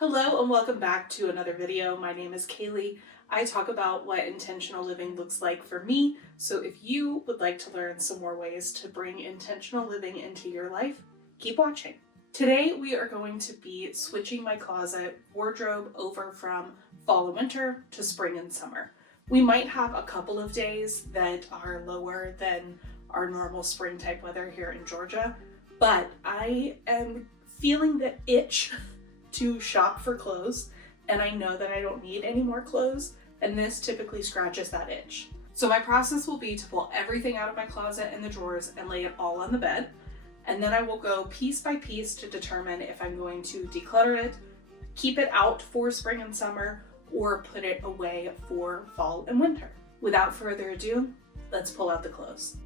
Hello and welcome back to another video. My name is Kaylee. I talk about what intentional living looks like for me. So if you would like to learn some more ways to bring intentional living into your life, keep watching. Today we are going to be switching my closet wardrobe over from fall and winter to spring and summer. We might have a couple of days that are lower than our normal spring type weather here in Georgia, but I am feeling the itch to shop for clothes, and I know that I don't need any more clothes, and this typically scratches that itch. So my process will be to pull everything out of my closet and the drawers and lay it all on the bed, and then I will go piece by piece to determine if I'm going to declutter it, keep it out for spring and summer, or put it away for fall and winter. Without further ado, let's pull out the clothes.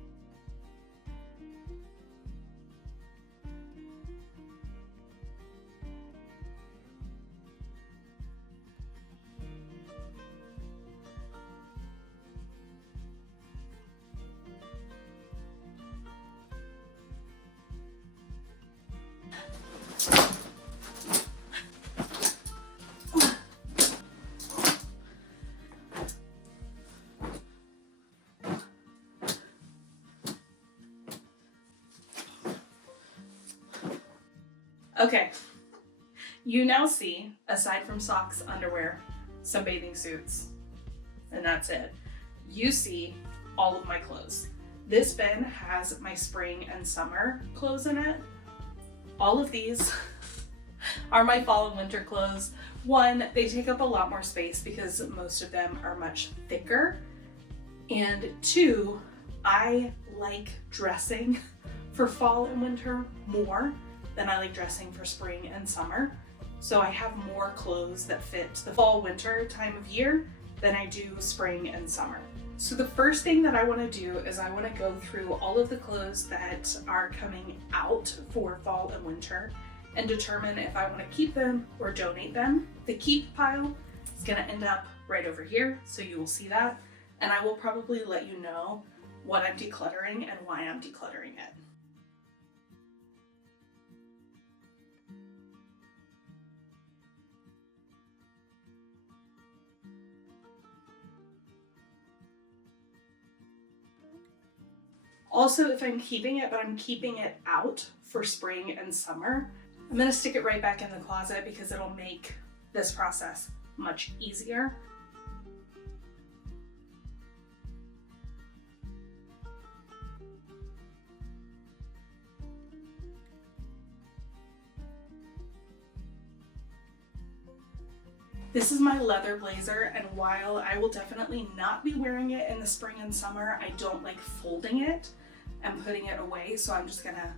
Okay, you now see, aside from socks, underwear, some bathing suits, and that's it. You see all of my clothes. This bin has my spring and summer clothes in it. All of these are my fall and winter clothes. One, they take up a lot more space because most of them are much thicker. And two, I like dressing for fall and winter more than I like dressing for spring and summer. So I have more clothes that fit the fall winter time of year than I do spring and summer. So the first thing that I want to do is I want to go through all of the clothes that are coming out for fall and winter and determine if I want to keep them or donate them. The keep pile is going to end up right over here, so you will see that, and I will probably let you know what I'm decluttering and why I'm decluttering it. Also, if I'm keeping it, but I'm keeping it out for spring and summer, I'm gonna stick it right back in the closet because it'll make this process much easier. This is my leather blazer, and while I will definitely not be wearing it in the spring and summer, I don't like folding it and putting it away, so I'm just gonna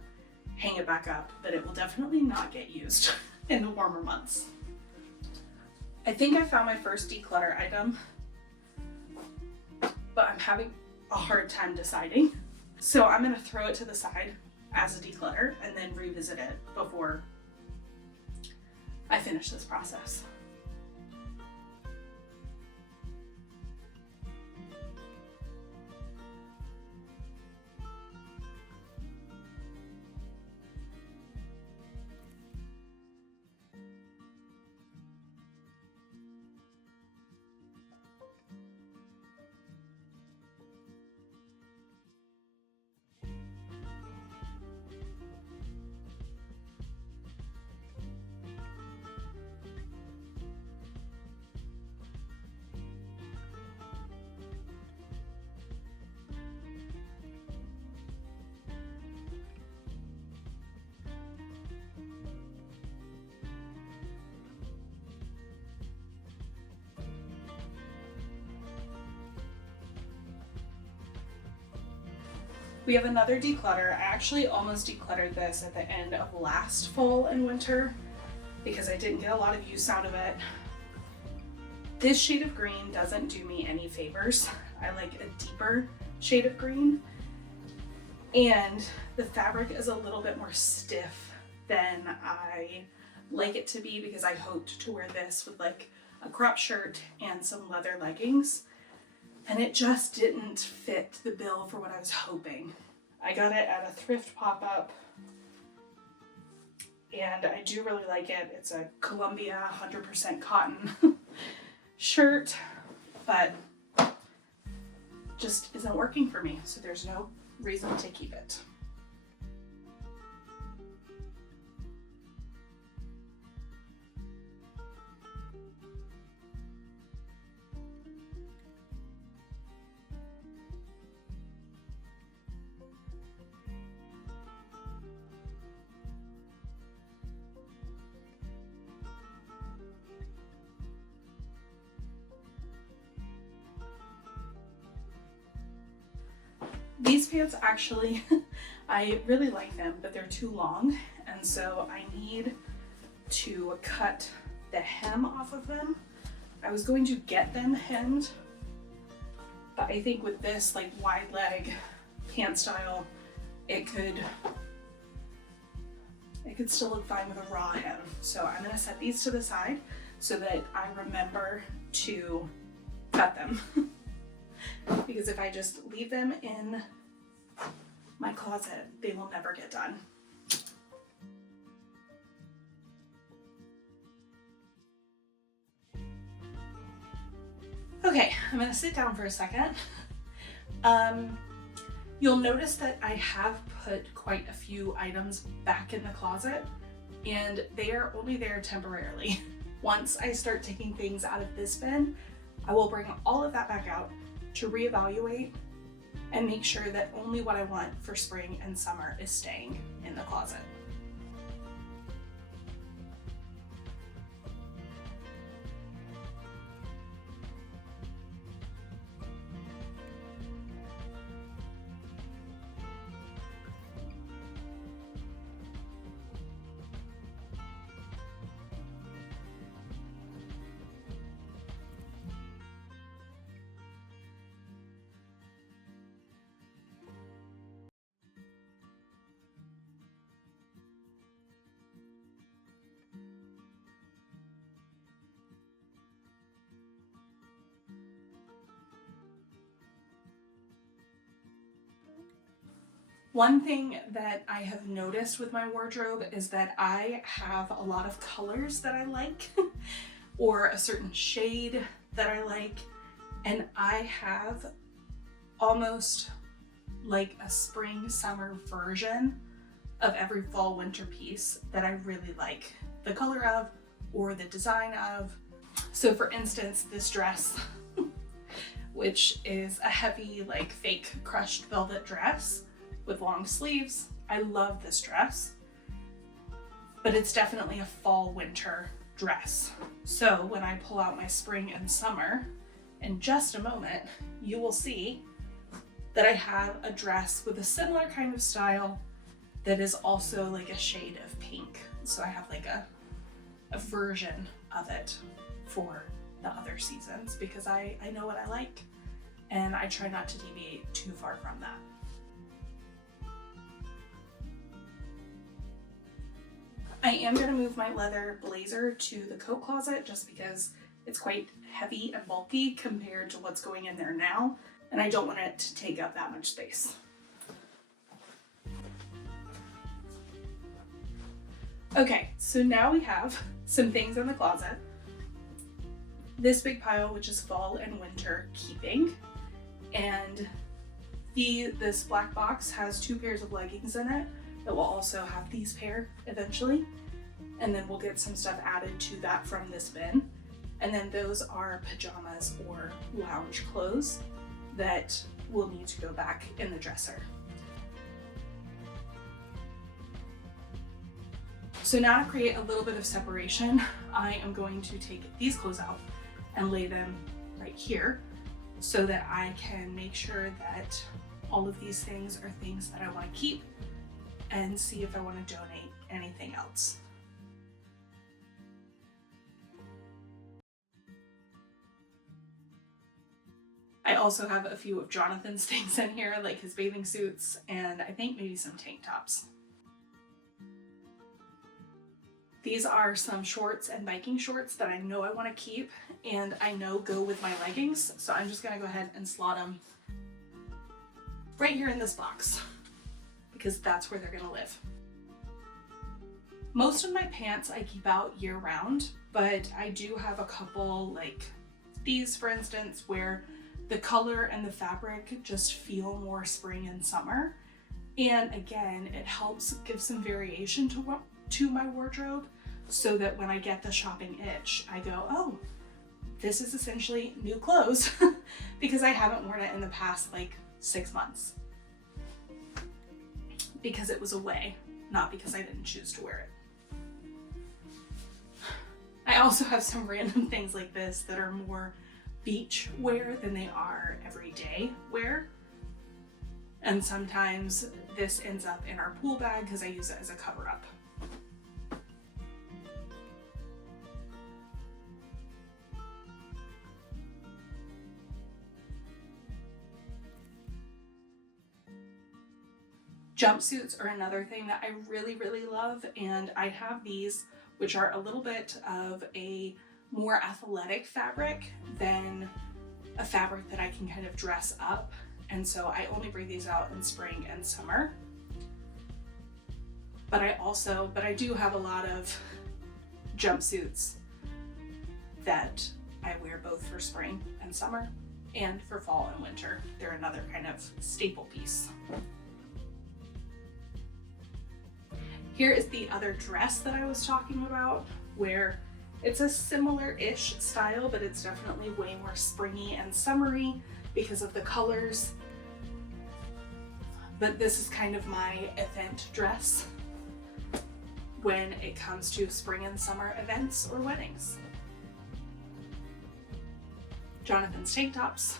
hang it back up, but it will definitely not get used in the warmer months. I think I found my first declutter item, but I'm having a hard time deciding. So I'm gonna throw it to the side as a declutter and then revisit it before I finish this process. We have another declutter. I actually almost decluttered this at the end of last fall and winter because I didn't get a lot of use out of it. This shade of green doesn't do me any favors. I like a deeper shade of green, and the fabric is a little bit more stiff than I like it to be because I hoped to wear this with like a crop shirt and some leather leggings. And it just didn't fit the bill for what I was hoping. I got it at a thrift pop-up and I do really like it. It's a Columbia 100% cotton shirt, but just isn't working for me, so there's no reason to keep it. These pants actually, I really like them, but they're too long, and so I need to cut the hem off of them. I was going to get them hemmed, but I think with this like wide leg pant style, it could still look fine with a raw hem. So I'm gonna set these to the side so that I remember to cut them. Because if I just leave them in my closet, they will never get done. Okay, I'm gonna sit down for a second. You'll notice that I have put quite a few items back in the closet, and they are only there temporarily. Once I start taking things out of this bin, I will bring all of that back out to reevaluate and make sure that only what I want for spring and summer is staying in the closet. One thing that I have noticed with my wardrobe is that I have a lot of colors that I like or a certain shade that I like, and I have almost like a spring summer version of every fall winter piece that I really like the color of or the design of. So for instance, this dress, which is a heavy like fake crushed velvet dress with long sleeves. I love this dress, but it's definitely a fall winter dress. So when I pull out my spring and summer in just a moment, you will see that I have a dress with a similar kind of style that is also like a shade of pink. So I have like a version of it for the other seasons because I know what I like and I try not to deviate too far from that. I am going to move my leather blazer to the coat closet just because it's quite heavy and bulky compared to what's going in there now, and I don't want it to take up that much space. Okay, so now we have some things in the closet. This big pile, which is fall and winter keeping, and this black box has 2 pairs of leggings in it that will also have these pair eventually. And then we'll get some stuff added to that from this bin. And then those are pajamas or lounge clothes that will need to go back in the dresser. So now to create a little bit of separation, I am going to take these clothes out and lay them right here so that I can make sure that all of these things are things that I want to keep and see if I want to donate anything else. I also have a few of Jonathan's things in here, like his bathing suits and I think maybe some tank tops. These are some shorts and biking shorts that I know I want to keep and I know go with my leggings, so I'm just going to go ahead and slot them right here in this box because that's where they're going to live. Most of my pants I keep out year round, but I do have a couple like these, for instance, where the color and the fabric just feel more spring and summer. And again, it helps give some variation to my wardrobe so that when I get the shopping itch, I go, oh, this is essentially new clothes because I haven't worn it in the past like 6 months. Because it was away, not because I didn't choose to wear it. I also have some random things like this that are more beach wear than they are everyday wear. And sometimes this ends up in our pool bag because I use it as a cover up. Jumpsuits are another thing that I really, really love, and I have these, which are a little bit of a more athletic fabric than a fabric that I can kind of dress up. And so I only bring these out in spring and summer. But I do have a lot of jumpsuits that I wear both for spring and summer and for fall and winter. They're another kind of staple piece. Here is the other dress that I was talking about, where it's a similar-ish style, but it's definitely way more springy and summery because of the colors. But this is kind of my event dress when it comes to spring and summer events or weddings. Jonathan's tank tops.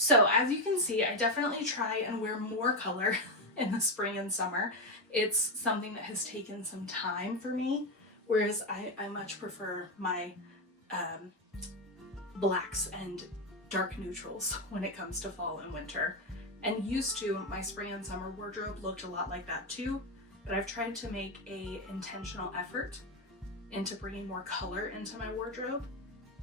So as you can see, I definitely try and wear more color in the spring and summer. It's something that has taken some time for me, whereas I much prefer my blacks and dark neutrals when it comes to fall and winter. And used to, my spring and summer wardrobe looked a lot like that too, but I've tried to make a intentional effort into bringing more color into my wardrobe.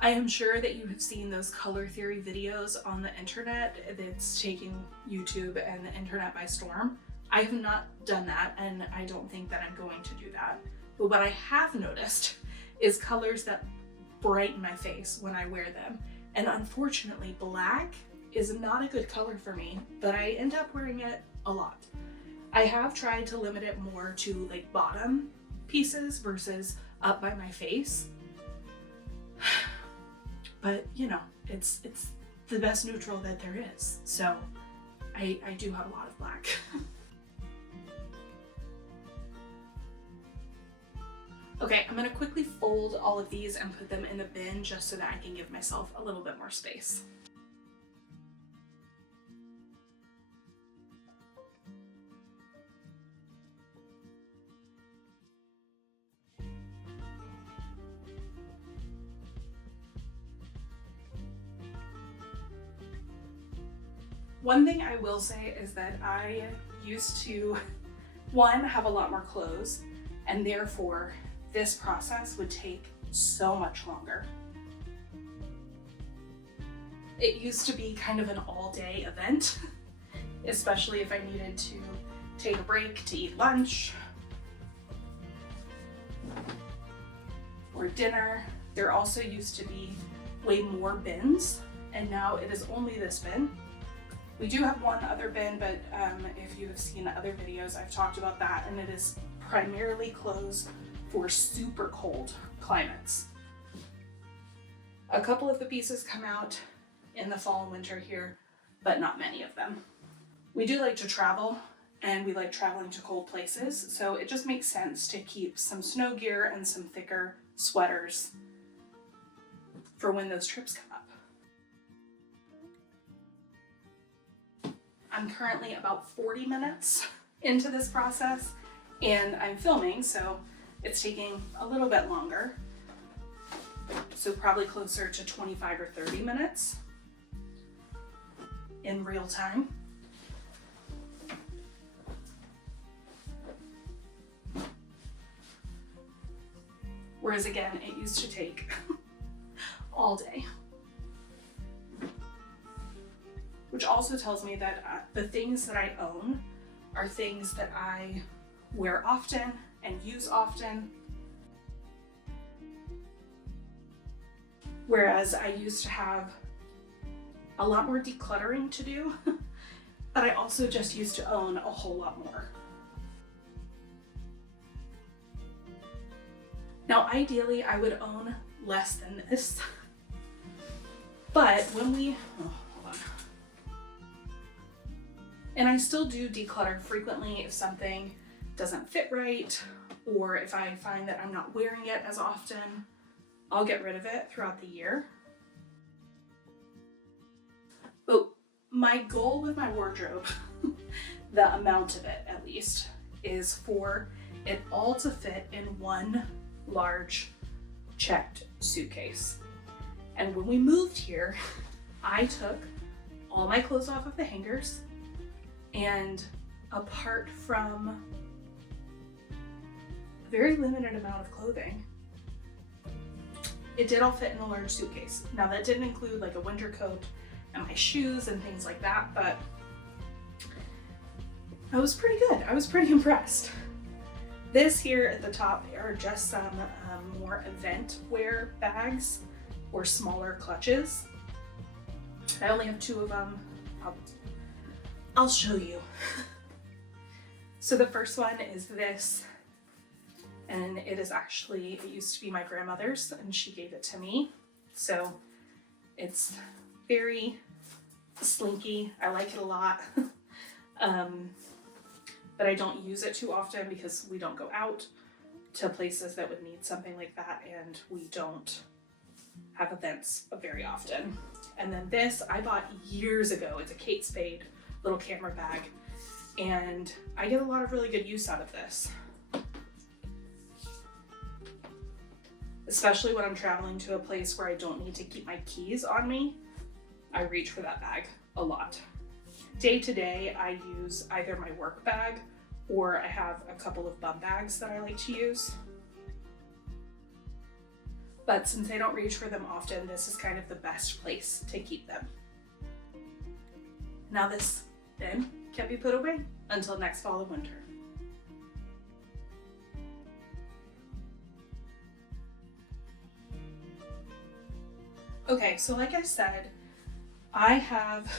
I am sure that you have seen those color theory videos on the internet that's taking YouTube and the internet by storm. I have not done that, and I don't think that I'm going to do that. But what I have noticed is colors that brighten my face when I wear them. And unfortunately, black is not a good color for me, but I end up wearing it a lot. I have tried to limit it more to like bottom pieces versus up by my face. But you know, it's the best neutral that there is. So I do have a lot of black. Okay, I'm gonna quickly fold all of these and put them in the bin just so that I can give myself a little bit more space. One thing I will say is that I used to, one, have a lot more clothes, and therefore this process would take so much longer. It used to be kind of an all-day event, especially if I needed to take a break to eat lunch or dinner. There also used to be way more bins, and now it is only this bin. We do have one other bin, but if you have seen other videos, I've talked about that, and it is primarily clothes for super cold climates. A couple of the pieces come out in the fall and winter here, but not many of them. We do like to travel, and we like traveling to cold places, so it just makes sense to keep some snow gear and some thicker sweaters for when those trips come up. I'm currently about 40 minutes into this process, and I'm filming, so it's taking a little bit longer. So probably closer to 25 or 30 minutes in real time. Whereas again, it used to take all day. Which also tells me that the things that I own are things that I wear often and use often. Whereas I used to have a lot more decluttering to do, but I also just used to own a whole lot more. Now, ideally, I would own less than this, but when we, hold on. And I still do declutter frequently if something doesn't fit right, or if I find that I'm not wearing it as often, I'll get rid of it throughout the year. But my goal with my wardrobe, the amount of it at least, is for it all to fit in one large checked suitcase. And when we moved here, I took all my clothes off of the hangers, and apart from a very limited amount of clothing, it did all fit in a large suitcase. Now that didn't include like a winter coat and my shoes and things like that, but I was pretty good. I was pretty impressed. This here at the top are just some more event wear bags or smaller clutches. I only have 2 of them. I'll show you. So the first one is this, and it is actually, it used to be my grandmother's and she gave it to me. So it's very slinky. I like it a lot. But I don't use it too often because we don't go out to places that would need something like that, and we don't have events very often. And then this I bought years ago. It's a Kate Spade little camera bag, and I get a lot of really good use out of this. Especially when I'm traveling to a place where I don't need to keep my keys on me, I reach for that bag a lot. Day to day, I use either my work bag or I have a couple of bum bags that I like to use. But since I don't reach for them often, this is kind of the best place to keep them. Now this then can be put away until next fall and winter. Okay, so like I said, I have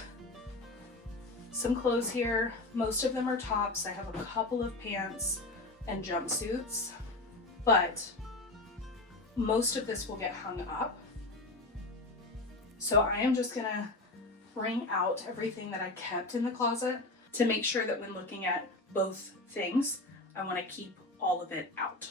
some clothes here. Most of them are tops. I have a couple of pants and jumpsuits, but most of this will get hung up. So I am just gonna bring out everything that I kept in the closet to make sure that when looking at both things, I wanna keep all of it out.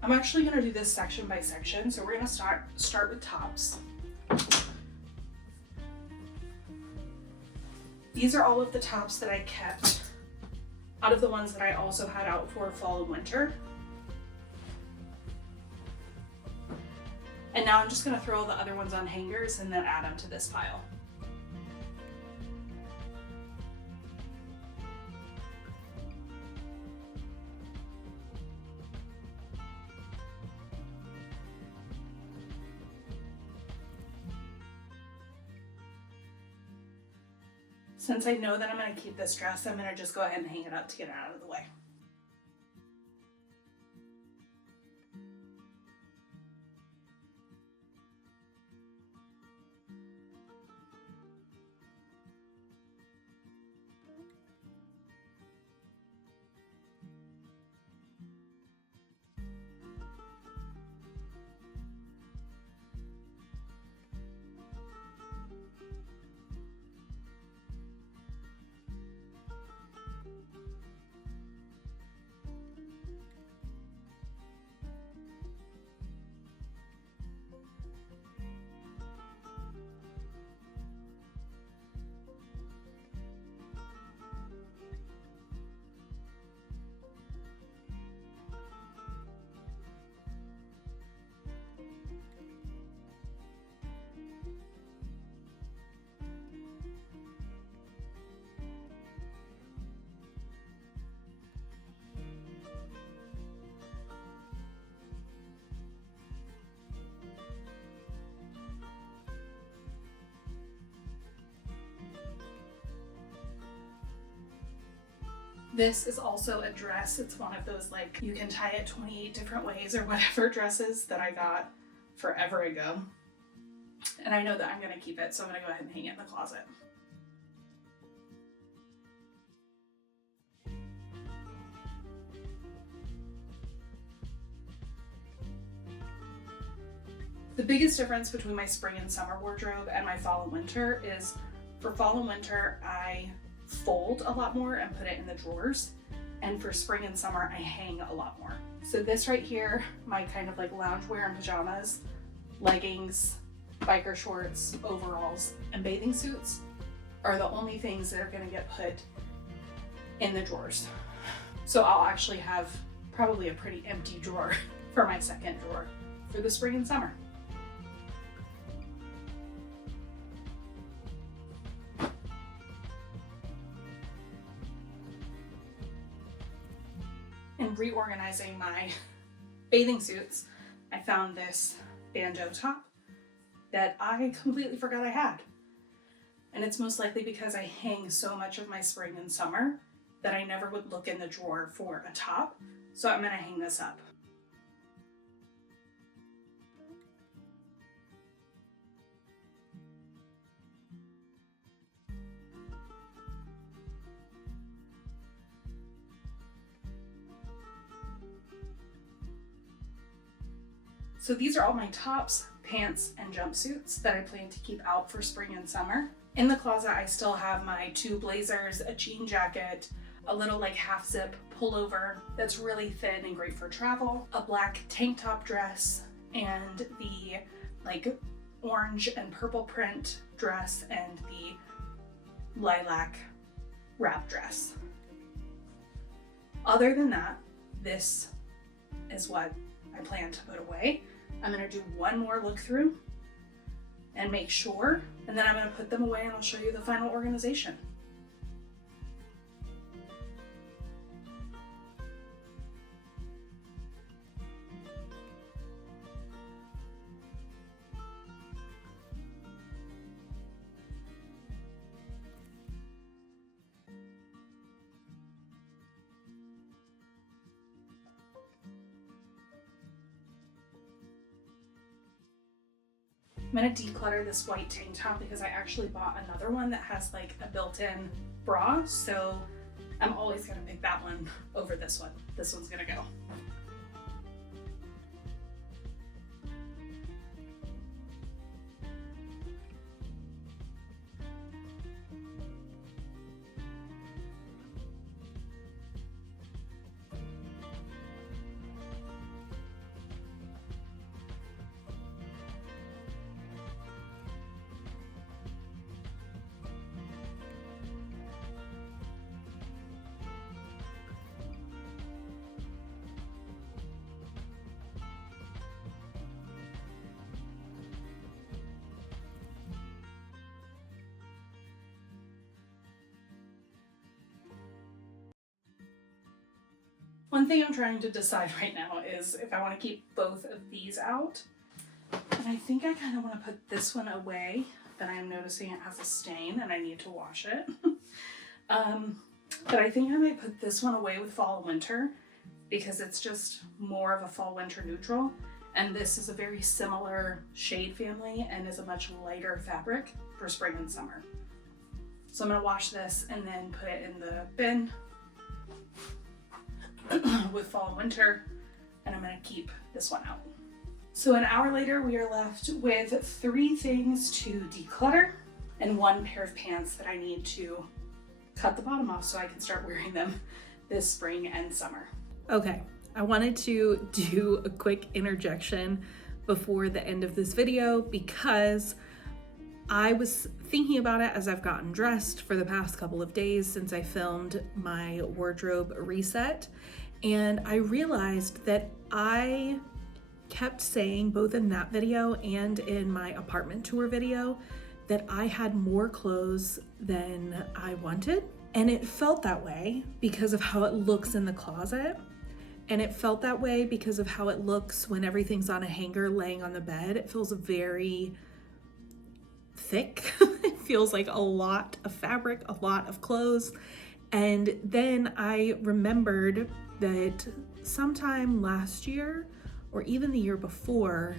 I'm actually gonna do this section by section. So we're gonna start with tops. These are all of the tops that I kept out of the ones that I also had out for fall and winter. And now I'm just gonna throw the other ones on hangers and then add them to this pile. Since I know that I'm going to keep this dress, I'm going to just go ahead and hang it up to get it out of the way. This is also a dress. It's one of those like you can tie it 28 different ways or whatever dresses that I got forever ago. And I know that I'm gonna keep it, so I'm gonna go ahead and hang it in the closet. The biggest difference between my spring and summer wardrobe and my fall and winter is for fall and winter, I fold a lot more and put it in the drawers. And for spring and summer, I hang a lot more. So this right here, my kind of like loungewear and pajamas, leggings, biker shorts, overalls, and bathing suits are the only things that are gonna get put in the drawers. So I'll actually have probably a pretty empty drawer for my second drawer for the spring and summer. In reorganizing my bathing suits, I found this bandeau top that I completely forgot I had. And it's most likely because I hang so much of my spring and summer that I never would look in the drawer for a top. So I'm gonna hang this up. So these are all my tops, pants, and jumpsuits that I plan to keep out for spring and summer. In the closet, I still have my 2 blazers, a jean jacket, a little like half zip pullover that's really thin and great for travel, a black tank top dress, and the like orange and purple print dress and the lilac wrap dress. Other than that, this is what I plan to put away. I'm gonna do one more look through and make sure, and then I'm gonna put them away and I'll show you the final organization. I'm gonna declutter this white tank top because I actually bought another one that has like a built-in bra, so I'm always gonna pick that one over this one. This one's gonna go. One thing I'm trying to decide right now is if I want to keep both of these out. And I think I kind of want to put this one away, but I'm noticing it has a stain and I need to wash it. But I think I might put this one away with fall and winter because it's just more of a fall winter neutral. And this is a very similar shade family and is a much lighter fabric for spring and summer. So I'm gonna wash this and then put it in the bin with fall and winter, and I'm gonna keep this one out. So an hour later, we are left with 3 things to declutter and 1 pair of pants that I need to cut the bottom off so I can start wearing them this spring and summer. Okay, I wanted to do a quick interjection before the end of this video because I was thinking about it as I've gotten dressed for the past couple of days since I filmed my wardrobe reset, and I realized that I kept saying both in that video and in my apartment tour video that I had more clothes than I wanted, and it felt that way because of how it looks in the closet, and it felt that way because of how it looks when everything's on a hanger laying on the bed. It feels very thick. It feels like a lot of fabric, a lot of clothes. And then I remembered that sometime last year or even the year before,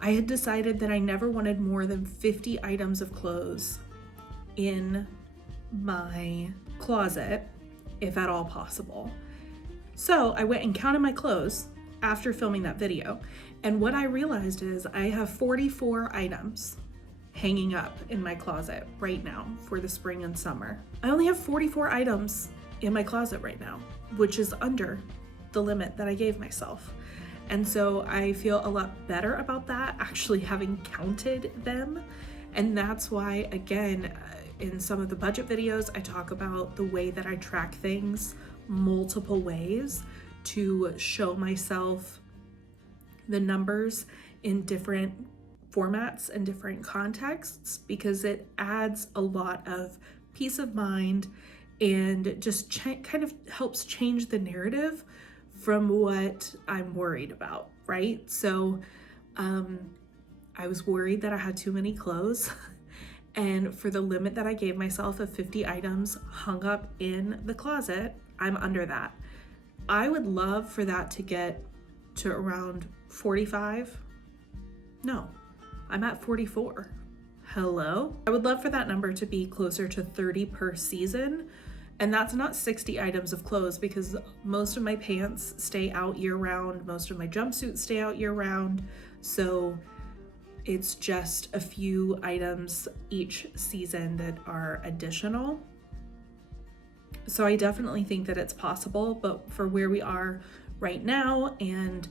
I had decided that I never wanted more than 50 items of clothes in my closet, if at all possible. So I went and counted my clothes after filming that video. And what I realized is I have 44 items hanging up in my closet right now for the spring and summer. I only have 44 items in my closet right now, which is under the limit that I gave myself. And so I feel a lot better about that, actually having counted them. And that's why, again, in some of the budget videos, I talk about the way that I track things multiple ways to show myself the numbers in different formats and different contexts, because it adds a lot of peace of mind and just kind of helps change the narrative from what I'm worried about, right? So I was worried that I had too many clothes. And for the limit that I gave myself of 50 items hung up in the closet, I'm under that. I would love for that to get to around 45. No, I'm at 44. Hello? I would love for that number to be closer to 30 per season. And that's not 60 items of clothes, because most of my pants stay out year round. Most of my jumpsuits stay out year round. So it's just a few items each season that are additional. So I definitely think that it's possible, but for where we are right now and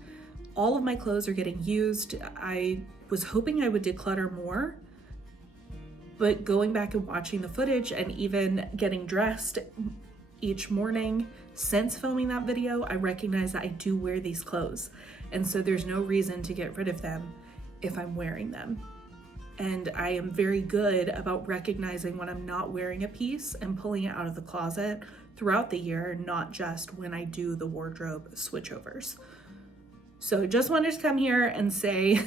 all of my clothes are getting used, I was hoping I would declutter more, but going back and watching the footage and even getting dressed each morning since filming that video, I recognize that I do wear these clothes. And so there's no reason to get rid of them if I'm wearing them. And I am very good about recognizing when I'm not wearing a piece and pulling it out of the closet throughout the year, not just when I do the wardrobe switchovers. So just wanted to come here and say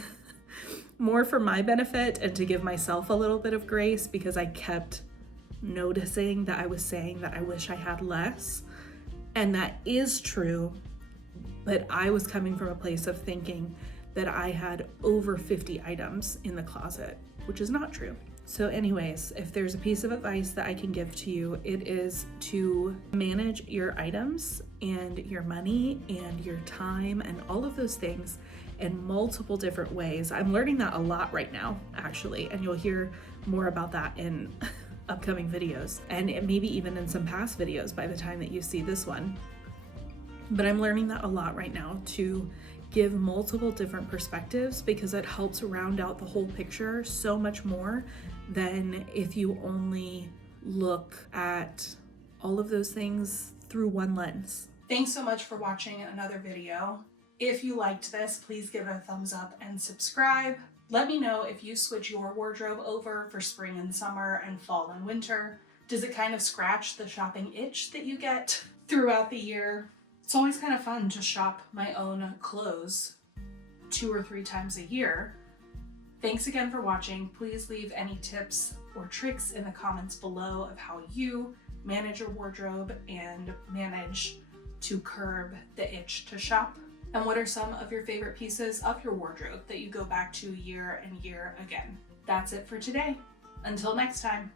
more for my benefit and to give myself a little bit of grace, because I kept noticing that I was saying that I wish I had less. And that is true, but I was coming from a place of thinking that I had over 50 items in the closet, which is not true. So anyways, if there's a piece of advice that I can give to you, it is to manage your items and your money and your time and all of those things in multiple different ways. I'm learning that a lot right now, actually, and you'll hear more about that in upcoming videos, and maybe even in some past videos by the time that you see this one. But I'm learning that a lot right now, to give multiple different perspectives, because it helps round out the whole picture so much more than if you only look at all of those things through one lens. Thanks so much for watching another video. If you liked this, please give it a thumbs up and subscribe. Let me know if you switch your wardrobe over for spring and summer and fall and winter. Does it kind of scratch the shopping itch that you get throughout the year? It's always kind of fun to shop my own clothes 2 or 3 times a year. Thanks again for watching. Please leave any tips or tricks in the comments below of how you manage your wardrobe and manage to curb the itch to shop. And what are some of your favorite pieces of your wardrobe that you go back to year and year again? That's it for today. Until next time.